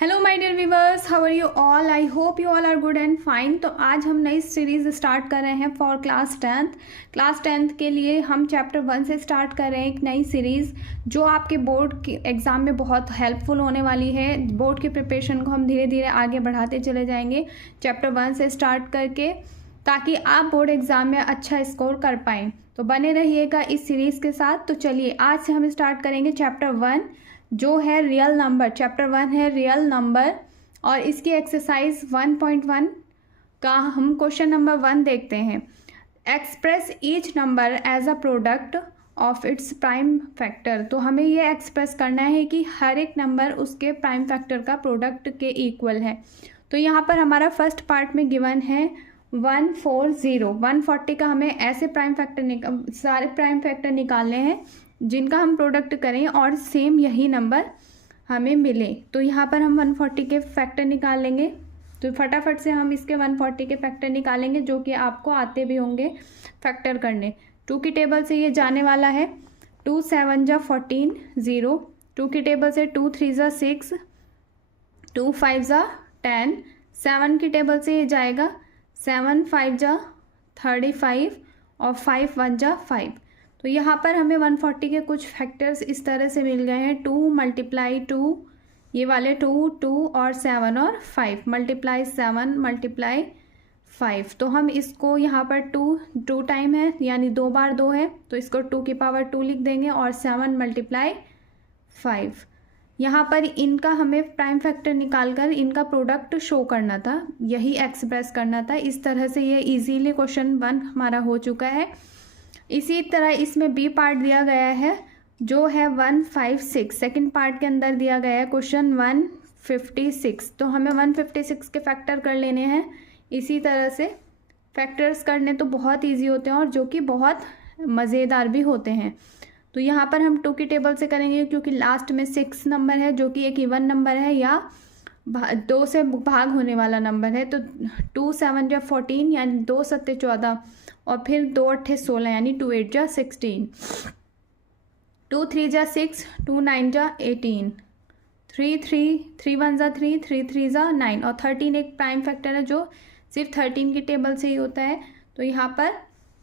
Hello my dear viewers, how are you all. I hope you all are good and fine. तो आज हम नई series start कर रहे हैं फॉर क्लास टेंथ के लिए हम चैप्टर 1 से स्टार्ट कर रहे हैं एक नई सीरीज़ जो आपके बोर्ड के एग्ज़ाम में बहुत हेल्पफुल होने वाली है। बोर्ड की प्रिपरेशन को हम धीरे धीरे आगे बढ़ाते चले जाएंगे चैप्टर 1 से स्टार्ट करके, ताकि आप बोर्ड एग्ज़ाम में अच्छा स्कोर कर पाएँ। तो बने रहिएगा इस सीरीज़ के साथ। तो चलिए आज से हम स्टार्ट करेंगे चैप्टर 1 जो है रियल नंबर। चैप्टर 1 है रियल नंबर और इसकी एक्सरसाइज 1.1 का हम क्वेश्चन नंबर 1 देखते हैं। Express each number as a product of its prime factor. तो हमें ये एक्सप्रेस करना है कि हर एक नंबर उसके प्राइम फैक्टर का प्रोडक्ट के इक्वल है। तो यहाँ पर हमारा फर्स्ट पार्ट में गिवन है 140। 140 का हमें ऐसे प्राइम फैक्टर सारे प्राइम फैक्टर निकालने हैं जिनका हम प्रोडक्ट करें और सेम यही नंबर हमें मिले। तो यहाँ पर हम 140 के फैक्टर निकाल लेंगे। तो फटाफट से हम इसके 140 के फैक्टर निकालेंगे जो कि आपको आते भी होंगे फैक्टर करने। 2 की टेबल से ये जाने वाला है 2 7 जा 14 0। 2 की टेबल से 2 3 जा 6, 2 5 जा 10। 7 की टेबल से ये जाएगा 7 5 जा 35 और 5 1 जा 5। तो यहाँ पर हमें 140 के कुछ फैक्टर्स इस तरह से मिल गए हैं। 2 मल्टीप्लाई 2, ये वाले 2 2 और 7 और 5 मल्टीप्लाई 7 मल्टीप्लाई 5। तो हम इसको यहाँ पर 2 टाइम है यानी 2 बार 2 है तो इसको 2 की पावर 2 लिख देंगे और 7 मल्टीप्लाई 5। यहाँ पर इनका हमें प्राइम फैक्टर निकालकर इनका प्रोडक्ट शो करना था, यही एक्सप्रेस करना था। इस तरह से ये इजीली क्वेश्चन 1 हमारा हो चुका है। इसी तरह इसमें बी पार्ट दिया गया है जो है 156। सेकंड पार्ट के अंदर दिया गया है क्वेश्चन 156। तो हमें 156 के फैक्टर कर लेने हैं। इसी तरह से फैक्टर्स करने तो बहुत इजी होते हैं और जो कि बहुत मज़ेदार भी होते हैं। तो यहाँ पर हम 2 की टेबल से करेंगे क्योंकि लास्ट में 6 नंबर है जो कि एक इवन नंबर है या 2 से भाग होने वाला नंबर है। तो 2 7 जा 14 यानी 2 7 14 और फिर 2 8 16 यानी 2 8 जा 16। 2 3 जा 6, 2 9 जा 18, 3 1 जा 3, 3 3 जा 9 और 13 एक प्राइम फैक्टर है जो सिर्फ 13 की टेबल से ही होता है। तो यहाँ पर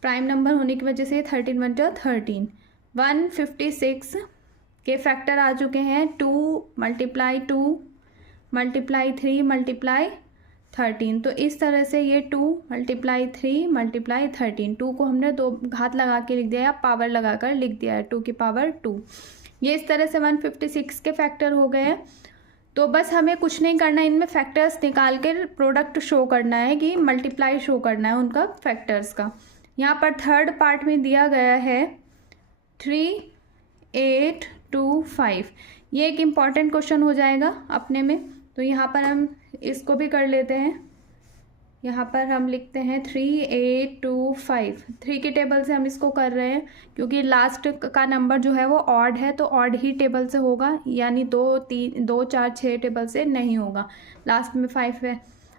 प्राइम नंबर होने की वजह से 13 1 जा 13। 156 के फैक्टर आ चुके हैं 2 मल्टीप्लाई 2 मल्टीप्लाई 3 मल्टीप्लाई 13। तो इस तरह से ये 2 मल्टीप्लाई 3 मल्टीप्लाई 13। 2 को हमने 2 घात लगा के लिख दिया या पावर लगाकर लिख दिया है 2 की पावर 2। ये इस तरह से 156 के फैक्टर हो गए हैं। तो बस हमें कुछ नहीं करना है, इनमें फैक्टर्स निकाल कर प्रोडक्ट शो करना है कि मल्टीप्लाई शो करना है उनका फैक्टर्स का। यहाँ पर थर्ड पार्ट में दिया गया है 3 8 2 5। ये एक इम्पॉर्टेंट क्वेश्चन हो जाएगा अपने में। तो यहाँ पर हम इसको भी कर लेते हैं। यहाँ पर हम लिखते हैं 3 8 2 5। 3 की टेबल से हम इसको कर रहे हैं क्योंकि लास्ट का नंबर जो है वो ऑड है तो ऑड ही टेबल से होगा, यानी 2 3 2 4 6 टेबल से नहीं होगा। लास्ट में 5 है।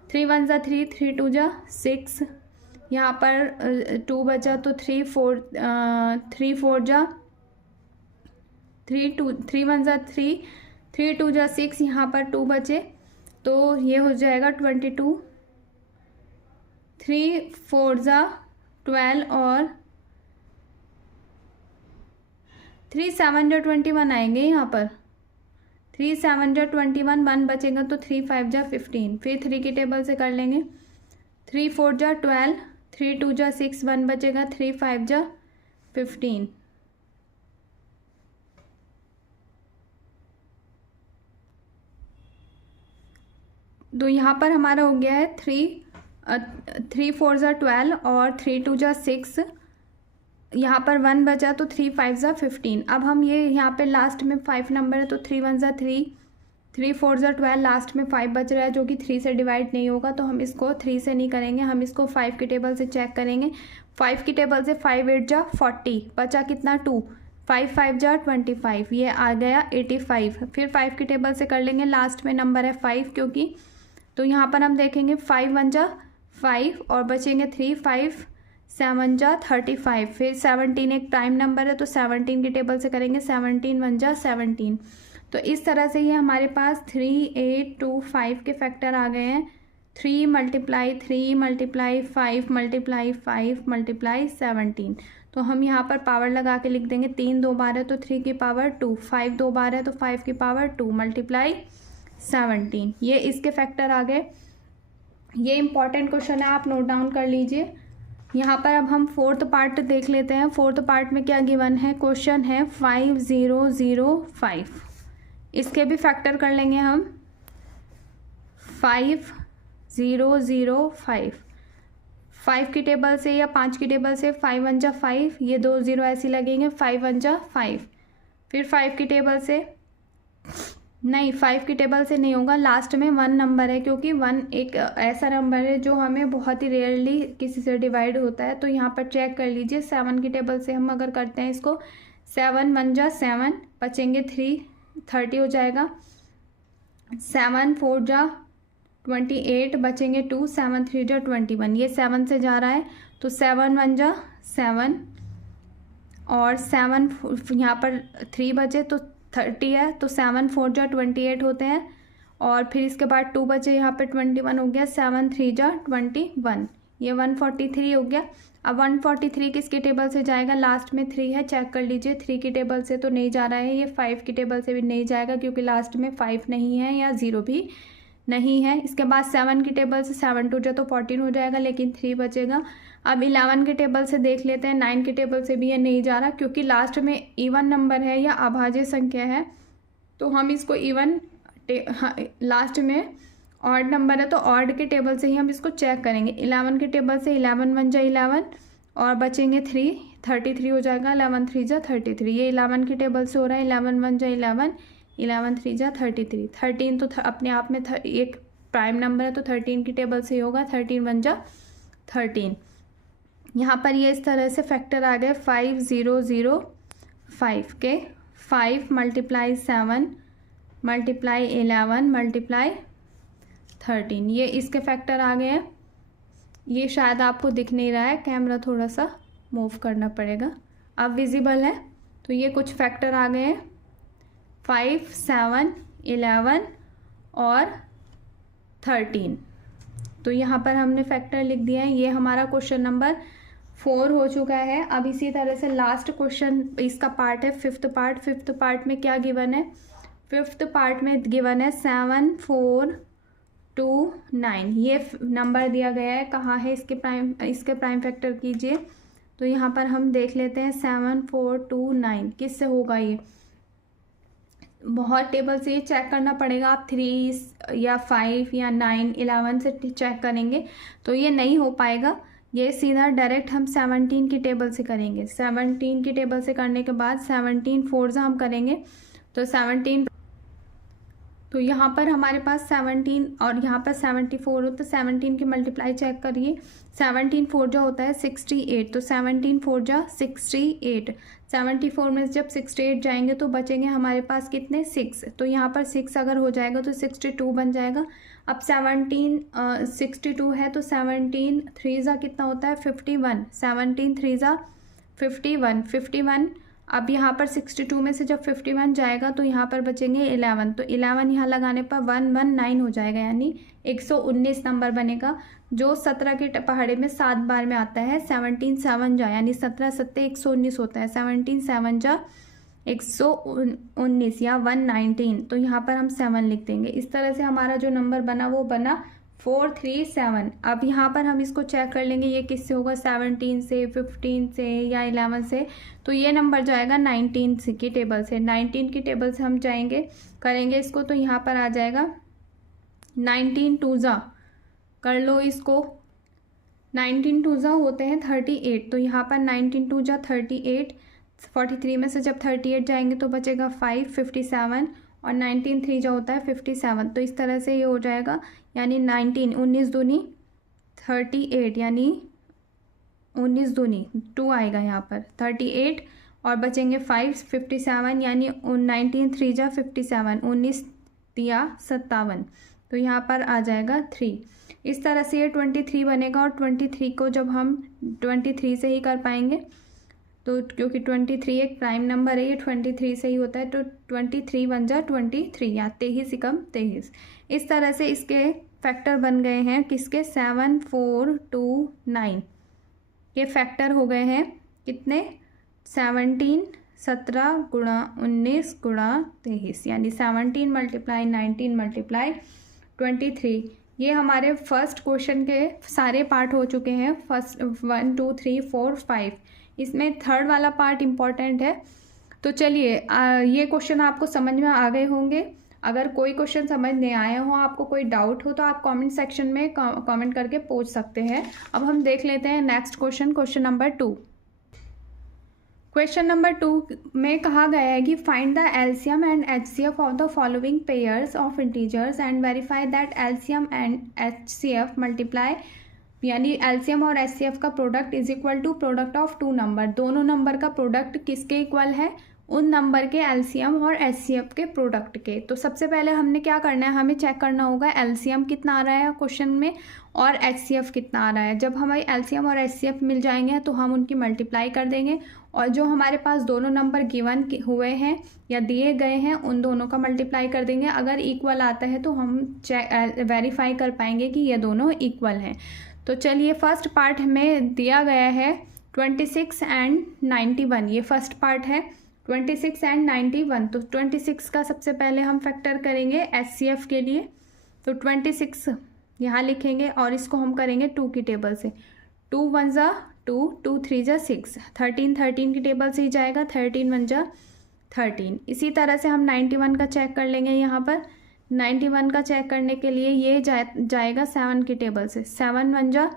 3 1 जा 3, 3 2 जा 6। यहाँ पर 2 बचा तो 3 4 जा 3 2 3 1 जा 3, 3 2 जा 6। यहाँ पर 2 बचे तो ये हो जाएगा 22। 3 4 जा 12 और 3 7 जा 21 आएंगे। यहाँ पर 3 7 जा 21, 1 बचेगा तो 3 5 जा 15। फिर 3 की टेबल से कर लेंगे 3 4 जा 12, 3 2 जा 6, 1 बचेगा 3 5 जा 15। तो यहाँ पर हमारा हो गया है 3 4 जा 12 और 3 2 जा 6। यहाँ पर 1 बचा तो 3 5 जा 15। अब हम ये यहाँ पे लास्ट में 5 नंबर है तो 3 1 जा 3, 3 4 जा 12, लास्ट में 5 बच रहा है जो कि 3 से डिवाइड नहीं होगा। तो हम इसको 3 से नहीं करेंगे, हम इसको 5 की टेबल से चेक करेंगे। 5 की टेबल से 5 8 जा 40, बचा कितना 2, 5 5 जा 25, ये आ गया 85। फिर 5 की टेबल से कर लेंगे, लास्ट में नंबर है 5 क्योंकि। तो यहाँ पर हम देखेंगे 5 1 जा 5 और बचेंगे 3, 5 7 जा 35। फिर 17 एक प्राइम नंबर है तो 17 की टेबल से करेंगे 17 1 जा 17। तो इस तरह से ये हमारे पास 3, 8, 2, 5 के फैक्टर आ गए हैं। 3 मल्टीप्लाई 3 मल्टीप्लाई 5 मल्टीप्लाई 5 मल्टीप्लाई 17। तो हम यहाँ पर पावर लगा के लिख देंगे। 3 2 बार है तो 3 की पावर 2, 5 2 बार है तो 5 की पावर 2 मल्टीप्लाई 17। ये इसके फैक्टर आ गए। ये इंपॉर्टेंट क्वेश्चन है, आप नोट डाउन कर लीजिए। यहाँ पर अब हम फोर्थ पार्ट देख लेते हैं। फोर्थ पार्ट में क्या गिवन है, क्वेश्चन है 5005। इसके भी फैक्टर कर लेंगे हम। 5005 5 की टेबल से या 5 की टेबल से 5 1 जा 5, ये 2 0 ऐसे लगेंगे। 5 1 जा 5, फिर 5 की टेबल से नहीं, 5 की टेबल से नहीं होगा, लास्ट में 1 नंबर है, क्योंकि 1 एक ऐसा नंबर है जो हमें बहुत ही रेयरली किसी से डिवाइड होता है। तो यहाँ पर चेक कर लीजिए। 7 की टेबल से हम अगर करते हैं इसको, 7 1 जा 7, बचेंगे 3, 30 हो जाएगा। 7 4 जा 28, बचेंगे 2, 7 3 जा 21। ये 7 से जा रहा है तो 7 1 जा 7 और 7 यहाँ पर 3 बचे तो 30 है, तो 7 4 जा 28 होते हैं। और फिर इसके बाद 2 बचे, यहाँ पे 21 हो गया। 7 3 जा 21, ये 143 हो गया। अब 143 किसके टेबल से जाएगा, लास्ट में 3 है, चेक कर लीजिए। 3 की टेबल से तो नहीं जा रहा है, ये 5 की टेबल से भी नहीं जाएगा क्योंकि लास्ट में 5 नहीं है या 0 भी नहीं है। इसके बाद 7 की टेबल से 7 2 जा तो 14 हो जाएगा, लेकिन 3 बचेगा। अब 11 के टेबल से देख लेते हैं। 9 की टेबल से भी ये नहीं जा रहा क्योंकि लास्ट में इवन नंबर है या अभाज्य संख्या है, तो हम इसको इवन लास्ट में ऑड नंबर है तो ऑड के टेबल से ही हम इसको चेक करेंगे। 11 के टेबल से 11 1 जा 11 और बचेंगे 3, 33 हो जाएगा। 11 3 जा 33, ये 11 की टेबल से हो रहा है। 11 1 जा 11, 11 3 जा 33। 13 तो अपने आप में एक प्राइम नंबर है तो 13 की टेबल से ही होगा। 13 1 जा 13। यहाँ पर ये इस तरह से फैक्टर आ गए 5005 के। 5 मल्टीप्लाई 7 मल्टीप्लाई 11 मल्टीप्लाई 13, ये इसके फैक्टर आ गए हैं। ये शायद आपको दिख नहीं रहा है, कैमरा थोड़ा सा मूव करना पड़ेगा। अब विजिबल है, तो ये कुछ फैक्टर आ गए हैं 5 7 11 और 13। तो यहाँ पर हमने फैक्टर लिख दिया है। ये हमारा क्वेश्चन नंबर 4 हो चुका है। अब इसी तरह से लास्ट क्वेश्चन इसका पार्ट है फिफ्थ पार्ट। फिफ्थ पार्ट में क्या गिवन है, फिफ्थ पार्ट में गिवन है 7 4 2 9। ये नंबर दिया गया है, कहाँ है इसके प्राइम फैक्टर कीजिए। तो यहाँ पर हम देख लेते हैं 7 4 2 9 किससे होगा। ये बहुत टेबल से ये चेक करना पड़ेगा, आप 3 या 5 या 9 11 से चेक करेंगे तो ये नहीं हो पाएगा। ये सीधा डायरेक्ट हम 17 की टेबल से करेंगे। 17 की टेबल से करने के बाद 17 4 हम करेंगे तो 17, तो यहाँ पर हमारे पास 17 और यहाँ पर 74 हो, तो 17 की मल्टीप्लाई चेक करिए। 17 4 जा होता है 68, तो 17 4 जा 68। 74 में जब 68 जाएंगे तो बचेंगे हमारे पास कितने, 6। तो यहाँ पर 6 अगर हो जाएगा तो 62 बन जाएगा। अब 62 है तो 17 3 जा कितना होता है 51। 17 3 जा 51। अब यहाँ पर 62 में से जब 51 जाएगा तो यहाँ पर बचेंगे 11, तो 11 यहाँ लगाने पर 119 हो जाएगा, यानी 119 नंबर बनेगा, जो 17 के पहाड़े में 7 बार में आता है। 17 7 जा यानी 17 7 119 होता है। 17 7 जा 119 या 119, तो यहाँ पर हम 7 लिख देंगे। इस तरह से हमारा जो नंबर बना वो बना 437। अब यहाँ पर हम इसको चेक कर लेंगे ये किससे होगा, 17 से 15 से या 11 से। तो ये नंबर जाएगा 19 की टेबल से। 19 की टेबल से हम जाएंगे करेंगे इसको, तो यहाँ पर आ जाएगा 19 2 जा, कर लो इसको। 19 2 जा होते हैं 38, तो यहाँ पर 19 2 जा 38। 43 में से जब 38 जाएंगे तो बचेगा 5 57 और 19 3 जा होता है 57। तो इस तरह से ये हो जाएगा, यानी 19 19 दूनी 38, यानी 19 दूनी 2 आएगा यहाँ पर 38 और बचेंगे 5 57, यानी 19 3 जा 57, 19 या 57, तो यहाँ पर आ जाएगा 3। इस तरह से ये 23 बनेगा और 23 को जब हम 23 से ही कर पाएंगे तो क्योंकि 23 एक प्राइम नंबर है, ये 23 से ही होता है, तो 23 बन जा 23 या 23 एकम 23। इस तरह से इसके फैक्टर बन गए हैं किसके, 7, 4, 2, 9 ये फैक्टर हो गए हैं कितने, 17 17 गुणा 19 गुणा 23, यानी 17 मल्टीप्लाई 19 मल्टीप्लाई 23। ये हमारे फर्स्ट क्वेश्चन के सारे पार्ट हो चुके हैं, फर्स्ट 1 2 3 4 5। इसमें थर्ड वाला पार्ट इम्पॉर्टेंट है। तो चलिए ये क्वेश्चन आपको समझ में आ गए होंगे। अगर कोई क्वेश्चन समझ नहीं आया हो, आपको कोई डाउट हो, तो आप कमेंट सेक्शन में कमेंट करके पूछ सकते हैं। अब हम देख लेते हैं next question, question number 2। Question number 2 में कहा गया है कि find the LCM and HCF of the following pairs of integers and verify that LCM and HCF multiply, यानी एलसीएम और एचसीएफ का product is equal to product of two number. दोनों number का प्रोडक्ट किसके इक्वल है, उन number के LCM और एचसीएफ के प्रोडक्ट के। तो सबसे पहले हमने क्या करना है, हमें चेक करना होगा एलसीएम कितना आ रहा है क्वेश्चन में और एचसीएफ कितना आ रहा है। जब हमें एलसीएम और एचसीएफ मिल जाएंगे तो हम उनकी मल्टीप्लाई कर देंगे, और जो हमारे पास दोनों नंबर गिवन हुए हैं या दिए गए हैं उन दोनों का मल्टीप्लाई कर देंगे। अगर इक्वल आता है तो हम वेरीफाई कर पाएंगे कि ये दोनों इक्वल हैं। तो चलिए फर्स्ट पार्ट हमें दिया गया है 26 एंड 91, ये फर्स्ट पार्ट है 26 एंड 91। तो 26 का सबसे पहले हम फैक्टर करेंगे एचसीएफ के लिए, तो 26 यहाँ लिखेंगे और इसको हम करेंगे 2 की टेबल से। 2 1 जा 2, 2 3 जा 6, 13 13 की टेबल से ही जाएगा, 13 1 जा 13। इसी तरह से हम 91 का चेक कर लेंगे। यहाँ पर 91 का चेक करने के लिए ये जाएगा 7 की टेबल से, 7 1 जा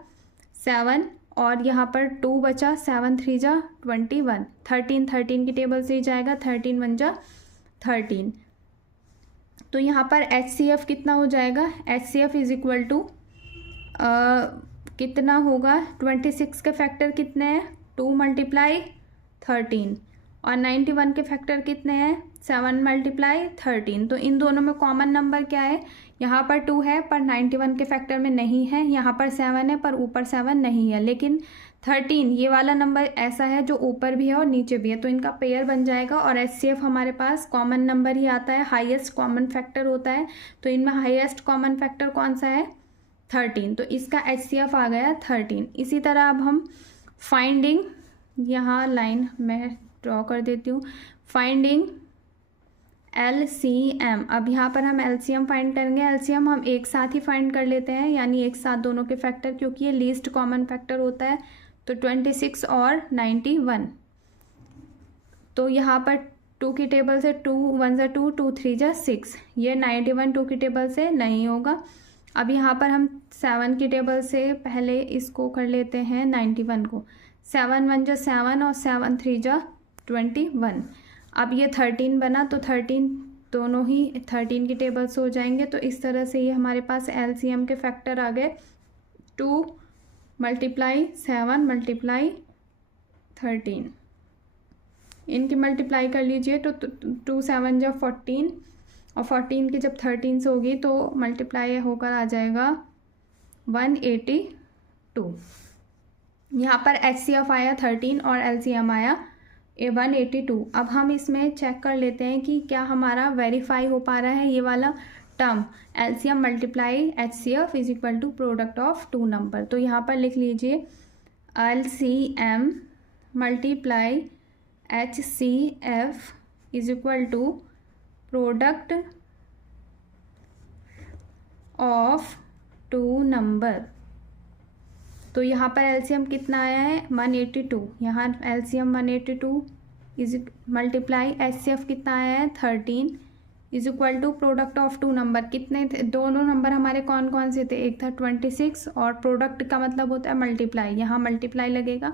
7, और यहाँ पर 2 बचा, 7 3 जा 21, 13 13 की टेबल से ही जाएगा, 13 1 जा 13। तो यहाँ पर एचसीएफ कितना हो जाएगा, एचसीएफ इज इक्वल टू कितना होगा, 26 के फैक्टर कितने हैं, 2 मल्टीप्लाई 13, और 91 के फैक्टर कितने हैं, 7 मल्टीप्लाई 13। तो इन दोनों में कॉमन नंबर क्या है, यहाँ पर 2 है पर 91 के फैक्टर में नहीं है, यहाँ पर 7 है पर ऊपर 7 नहीं है, लेकिन 13 ये वाला नंबर ऐसा है जो ऊपर भी है और नीचे भी है, तो इनका पेयर बन जाएगा। और एचसीएफ हमारे पास कॉमन नंबर ही आता है, हाईएस्ट कॉमन फैक्टर होता है, तो इनमें हाईएस्ट कॉमन फैक्टर कौन सा है, 13, तो इसका एचसीएफ आ गया 13। इसी तरह अब हम फाइंडिंग, यहाँ लाइन मैं ड्रॉ कर देती हूँ, फाइंडिंग एलसीएम। अब यहाँ पर हम एलसीएम फाइंड करेंगे। एलसीएम हम एक साथ ही फाइंड कर लेते हैं, यानी एक साथ दोनों के फैक्टर, क्योंकि ये लीस्ट कॉमन फैक्टर होता है। तो 26 और 91, तो यहाँ पर 2 की टेबल से 2 1 जा 2, 2 3 जा 6, ये 91 2 की टेबल से नहीं होगा। अब यहाँ पर हम 7 की टेबल से पहले इसको कर लेते हैं 91 को, 7 1 जा 7 और 7 3 जा 21। अब ये 13 बना, तो 13 दोनों ही 13 की टेबल से हो जाएंगे। तो इस तरह से ये हमारे पास एलसीएम के फैक्टर आ गए, 2 मल्टीप्लाई 7 मल्टीप्लाई 13, इनकी मल्टीप्लाई कर लीजिए। तो 2 7 जा 14, और 14 की जब 13 से होगी तो मल्टीप्लाई होकर आ जाएगा 182। यहाँ पर एचसीएफ आया 13 और एलसीएम आया 182। अब हम इसमें चेक कर लेते हैं कि क्या हमारा वेरीफाई हो पा रहा है ये वाला term, LCM multiply HCF is equal to product of two number. तो यहाँ पर लिख लीजिए LCM multiply HCF is equal to product of two number. तो यहाँ पर एलसीएम कितना आया है 182, यहाँ एलसीएम 182 इज मल्टीप्लाई एचसीएफ कितना आया है 13 is equal to product of two number. कितने थे, दोनों नंबर हमारे कौन कौन से थे, एक था 26 और प्रोडक्ट का मतलब होता है मल्टीप्लाई, यहाँ मल्टीप्लाई लगेगा,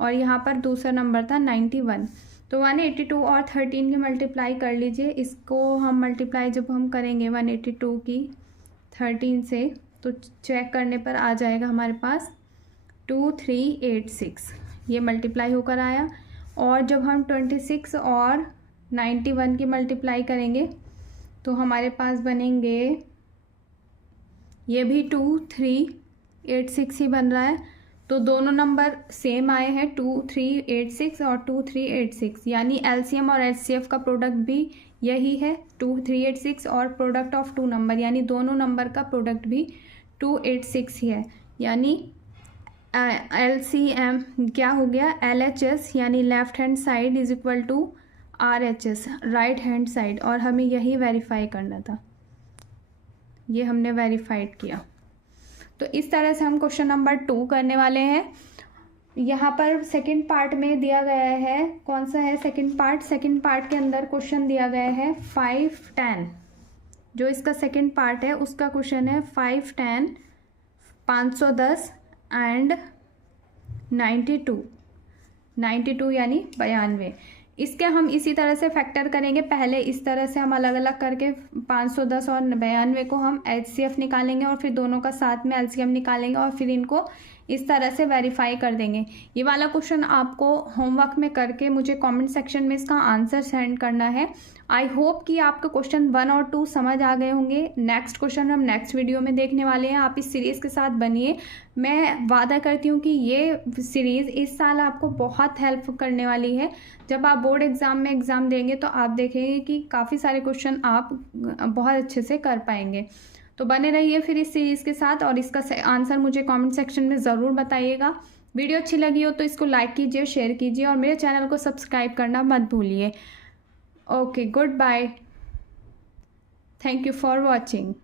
और यहाँ पर दूसरा नंबर था 91। तो 182 और 13 की मल्टीप्लाई कर लीजिए। इसको हम मल्टीप्लाई जब हम करेंगे 182 की 13 से, तो चेक करने पर आ जाएगा हमारे पास 2386, ये मल्टीप्लाई होकर आया। और जब हम 26 और 91 की मल्टीप्लाई करेंगे तो हमारे पास बनेंगे, ये भी 2386 ही बन रहा है, तो दोनों नंबर सेम आए हैं 2386 और 2386, यानी एलसीएम और एचसीएफ का प्रोडक्ट भी यही है 2386 और प्रोडक्ट ऑफ टू नंबर यानी दोनों नंबर का प्रोडक्ट भी 286 ही है। यानी एलसीएम क्या हो गया, एलएचएस यानी left hand side is equal to RHS right hand side, और हमें यही वेरीफाई करना था, ये हमने वेरीफाइड किया। तो इस तरह से हम क्वेश्चन नंबर 2 करने वाले हैं। यहाँ पर सेकंड पार्ट में दिया गया है, कौन सा है सेकंड पार्ट, सेकंड पार्ट के अंदर क्वेश्चन दिया गया है 510, जो इसका सेकंड पार्ट है उसका क्वेश्चन है 510, 510 एंड 92 यानी 92। इसके हम इसी तरह से फैक्टर करेंगे, पहले इस तरह से हम अलग अलग करके 510 और 92 को हम एचसीएफ निकालेंगे और फिर दोनों का साथ में एलसीएम निकालेंगे और फिर इनको इस तरह से वेरीफाई कर देंगे। ये वाला क्वेश्चन आपको होमवर्क में करके मुझे कमेंट सेक्शन में इसका आंसर सेंड करना है। आई होप कि आपको क्वेश्चन 1 और 2 समझ आ गए होंगे। नेक्स्ट क्वेश्चन हम नेक्स्ट वीडियो में देखने वाले हैं। आप इस सीरीज़ के साथ बनिए, मैं वादा करती हूँ कि ये सीरीज़ इस साल आपको बहुत हेल्प करने वाली है। जब आप बोर्ड एग्ज़ाम में एग्ज़ाम देंगे तो आप देखेंगे कि काफ़ी सारे क्वेश्चन आप बहुत अच्छे से कर पाएंगे। तो बने रहिए फिर इस सीरीज़ के साथ और इसका आंसर मुझे कमेंट सेक्शन में ज़रूर बताइएगा। वीडियो अच्छी लगी हो तो इसको लाइक कीजिए, शेयर कीजिए और मेरे चैनल को सब्सक्राइब करना मत भूलिए। Okay, good bye, thank you for watching.